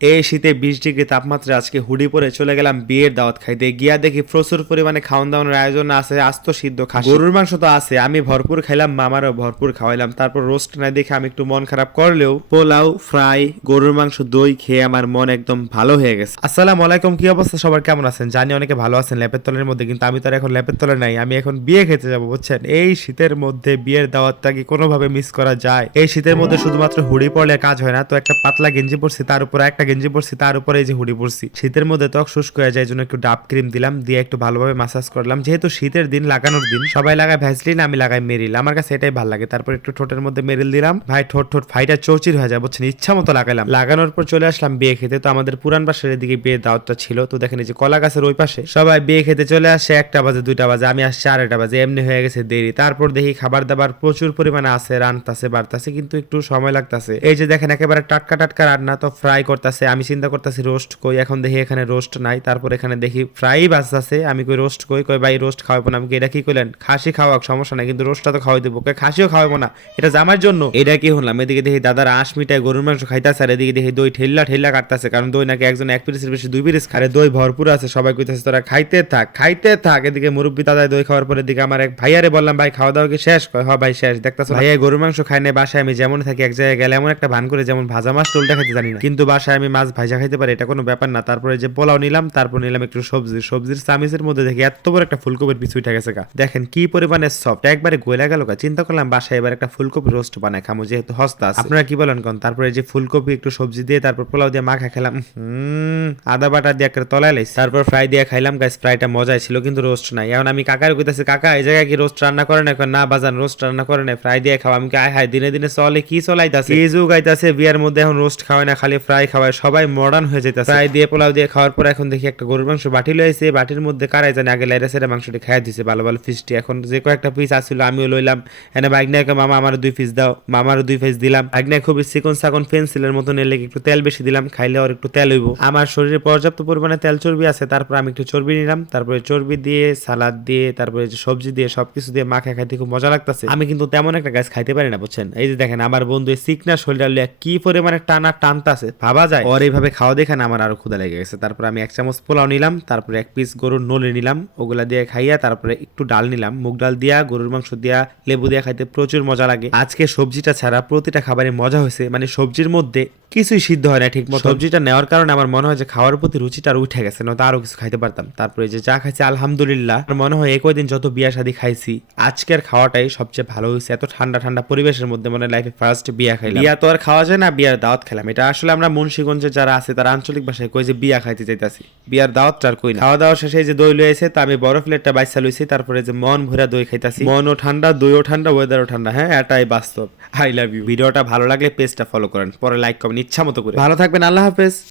এই শীতে বিশ ডিগ্রি তাপমাত্রা আজকে হুডি পরে চলে গেলাম বিয়ের দাওয়াত খাইতে। গিয়া দেখি প্রচুর পরিমাণে খাওয়ান দাওয়ানোর আয়োজন আছে আস্ত সিদ্ধ খাসি। গরুর মাংস তো আছে আমি ভরপুর খাইলাম মামারও ভরপুর খাওয়াইলাম। তারপর রোস্ট না দেখে আমি একটু মন খারাপ করলেও পোলাও ফ্রাই গরুর মাংস দই খেয়ে আমার মন একদম ভালো হয়ে গেছে। আসসালাম আলাইকুম কি অবস্থা? সবার কেমন আছেন? জানি অনেকে ভালো আছেন ল্যাপের তলের মধ্যে কিন্তু আমি তো এখন ল্যাপের তলে নাই। আমি এখন বিয়ে খেতে যাব বুঝছেন? এই শীতের মধ্যে বিয়ের দাওয়াতটা কি কোনোভাবে মিস করা যায়? এই শীতের মধ্যে শুধুমাত্র হুডি পরলে কাজ হয় না তো একটা পাতলা গেঞ্জি পরছি তার উপর একটা গেঞ্জি পরছি, তার উপরে এই যে হুডি পরছি। শীতের মধ্যে ত্বক শুষ্ক হয়ে যায় জন্য একটু ডাব ক্রিম দিলাম, দিয়ে একটু ভালোভাবে মাসাজ করলাম। যেহেতু শীতের দিন, লাগানোর দিন, সবাই লাগায় ভ্যাসলিন আমি লাগাই মেরিল আমার কাছে এটাই ভালো লাগে। তারপর একটু ঠোঁটের মধ্যে মেরিল দিলাম। ভাই, ঠোঁট ঠোঁট ফাইটা চৌচির হয়ে যায়, বুঝছেন? ইচ্ছা মতো লাগাইলাম। লাগানোর পর চলে আসলাম বিয়ে খেতে। তো আমাদের পুরান বাসার এদিকে বিয়ে দাওয়াতটা ছিল। তো দেখেন এই যে কলা গাছের ওই পাশে সবাই বিয়ে খেতে চলে আসছে একটা বাজে, দুইটা বাজে, আমি আসছি আড়াইটা বাজে, এমনি হয়ে গেছে দেরি। তারপর দেখি খাবার দাবার প্রচুর পরিমাণে আছে, রানতাছে, বাড়তাছে, কিন্তু একটু সময় লাগতাছে। এই যে দেখেন একেবারে টাটকা টাটকা রান্না, তো ফ্রাই করতেছে। আমি চিন্তা করতেছি রোস্ট কই এখন দেখি এখানে রোস্ট নাই তারপর এখানে দেখি ফ্রাই বাজতাছে আমি কই রোস্ট কই কই ভাই রোস্ট খাওয়াবো না আমি এটা কি করলেন খাসি খাওয়াক সমস্যা নাই কিন্তু রোস্টটা তো খাওয়াই দেবো খাসিও খাওয়াবো না এটা জামার জন্য। এটা কি হলাম এদিকে দেখি দাদার আঁশ মিটায় গরুর মাংস খাইতেছে আর এদিকে দেখি দই ঠেল্লা ঠেল্লা কাটতেছে কারণ দই নাকি একজন এক পিরিসের বেশি দুই পিরিস খায়। দই ভরপুর আছে সবাই কইতেছে তোরা খাইতে থাক খাইতে থাক। এদিকে মুরব্বী দাদায় দই খাওয়ার পরে এদিকে আমার এক ভাইয়ারে বললাম ভাই খাওয়া দাওয়া কি শেষ? কয় হ ভাই শেষ। দেখতেছো ভাইয়া গরুর মাংস খাই না বাসায় আমি যেমন থাকি এক জায়গায় গেলে এমন একটা ভান করে যেমন ভাজা মাছ টোলটা খেতে জানি না। কিন্তু বাসায় আমি মাছ ভাজা খাইতে পারি, এটা কোনো ব্যাপার না। তারপরে যে পোলাও নিলাম, তারপর নিলাম একটু সবজি। সবজির চামিচের মধ্যে দেখি এত বড় একটা ফুলকপির পিছু উঠে গেছে গা। দেখেন কি পরিমাণে সফট একবারে গোলা গেল চিন্তা করলাম বাসায় এবার একটা ফুলকপি রোস্ট বানায় খামো, যেহেতু হস্তা আপনারা কি বলেন কোন? তারপরে যে ফুলকপি, একটু সবজি দিয়ে তারপর পোলাও দিয়ে মাখা খেলাম। আদা বাটা দিয়ে একটা তলায় লাইছি। তারপর ফ্রাই দিয়ে খাইলাম গাইস ফ্রাইটা মজাই ছিল, কিন্তু রোস্ট নাই। এখন আমি কাকার কইতাছি, কাকা, এই জায়গায় কি রোস্ট রান্না করে না না, বাজান রোস্ট রান্না করে না ফ্রাই দিয়ে খাওয়া আমি আয় হায়, দিনে দিনে চলে, কি চলাইতাছে? কি যুগ আইতাছে, বিয়ার মধ্যে এখন রোস্ট খাওয়ায় না, খালি ফ্রাই খাওয়ায়। সবাই মডার্ন হয়ে যাইতাছে। ফ্রাই দিয়ে পোলাও দিয়ে খাওয়ার পর এখন দেখি একটা গরুর মাংস বাটি লইছে বাটির মধ্যে কারাই জানে আগে লাইরা সেরা মাংসটি খাইয়া দিছে, ভালো ভালো ফিসটি এখন যে কয়েকটা পিস আসছিল আমিও লইলাম। এনে বাইকনাকে মামা আমার দুই পিস দাও। মামারও দুই পিস দিলাম। বাইকনায় খুবই চিকন সাকন পেন্সিলের মতো নিলে একটু তেল বেশি দিলাম, খাইলে আর একটু তেল হইব। আমার শরীরে পর্যাপ্ত পরিমাণে তেল চর্বি আছে, তারপর আমি একটু চর্বি নিলাম। তারপরে চর্বি দিয়ে, সালাদ দিয়ে, তারপরে সবজি দিয়ে, সবকিছু দিয়ে মাখা খাইতে খুব মজা লাগতেছে। আমি কিন্তু তেমন একটা গাছ খাইতে পারি না, বুঝছেন? এই যে দেখেন, আমার বন্ধু সিকনা শরীরটা কি পরিমাণে টানা টানতাছে, ভাবা যায়? ওর এইভাবে খাওয়া দেখে না আমার আরও ক্ষুদা লেগে গেছে। তারপর আমি এক চামচ পোলাও নিলাম, তারপরে এক পিস গরুর নলে নিলাম, ওগুলা দিয়ে খাইয়া তারপরে একটু ডাল নিলাম, মুগ ডাল দিয়া, গরুর মাংস দিয়া, লেবু দিয়া খাইতে প্রচুর মজা লাগে। আজকে সবজিটা ছাড়া প্রতিটা খাবারে মজা হয়েছে মানে সবজির মধ্যে কিছুই সিদ্ধ হয় না ঠিক মতো সবজিটা নেওয়ার কারণে আমার মনে হয় যে খাওয়ার প্রতি রুচিটা আর উঠে গেছে নয়তো আরও কিছু খাইতে পারতাম। তারপরে যে যা খাইছি আলহামদুলিল্লাহ। আমার মনে হয় একই দিন যত বিয়া শাদী খাইছি আজকের খাওয়াটাই সবচেয়ে ভালো হয়েছে। এত ঠান্ডা ঠান্ডা পরিবেশের মধ্যে মনে লাইফে ফার্স্ট বিয়া খাইলাম। বিয়া তো আর খাওয়া যায় না বিয়ার দাওয়াত খেলাম। এটা আসলে আমরা মুন্সিগঞ্জে যারা আছে তারা আঞ্চলিক ভাষায় কই যে বিয়া খাইতে চাইতাছি বিয়ার দাওয়াত আর কই না। খাওয়া দাওয়া শেষে যে দই লই আছে তা আমি বড় প্লেটটা বাইসা লইছি তারপরে যে মন ভরা দই খাইতাছি। মনও ঠান্ডা দইও ঠান্ডা ওয়েদারও ঠান্ডা। হ্যাঁ এটাই বাস্তব। আই লাভ ইউ ভিডিওটা ভালো লাগলে পেজটা ফলো করেন। পরে লাইক কমেন্ট ইচ্ছা মতো করে। ভালো থাকবেন আল্লাহ হাফেজ।